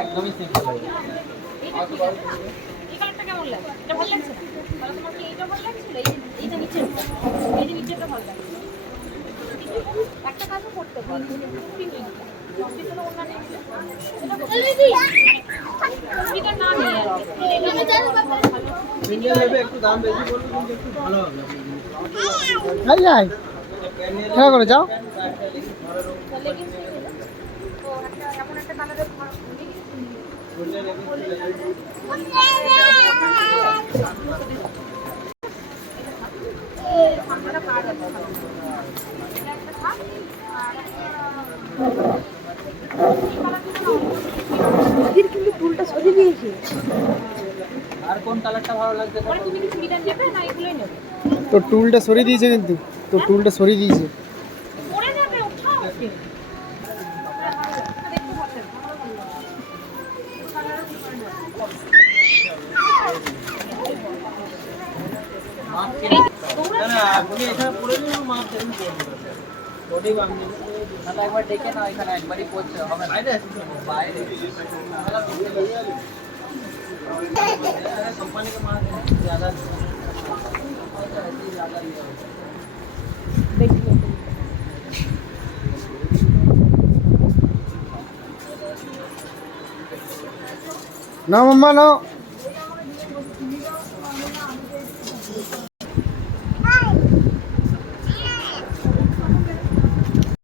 একদমই সিম্পল হয়ে যায়। এই কালারটা কেমন লাগে? এটা ভালো লাগছে না? তাহলে তোমার কি এইটা ভালো লাগছিল? এইটা নিচেরটা, এই যে নিচেরটা ভালো লাগছে। একটা কাজও করতে পারো, খুবই নিয়ে নিতে অফিসের ওনা নিয়ে এটা না নিয়ে আর সিঙ্গেল নেবে একটু দাম বেশি পড়বে কিন্তু একটু ভালো হবে। যাই যাই খেলা করে যাও। এমন একটা কালারের কিন্তু ফুলটা সরিয়ে দিয়েছে। আর কোন কালারটা ভালো লাগছে? তুমি কি চুড়িদার নেবে না এগুলোই নেবে? তো টুলটা সরিয়ে দিয়েছে, কিন্তু তো টুলটা সরিয়ে দিয়েছে। পরে যাবে উঠাও ওকে। দেখতে পাচ্ছেন না না আপনি এখানে পড়ে দিন, মাপ দেন বডি বাংলি তাহলে একবার ডেকে না, এখানে একবারই পড়তে হবে। বাইরে বাইরে कंपनी का माल ज़्यादा ना मम्मा ना।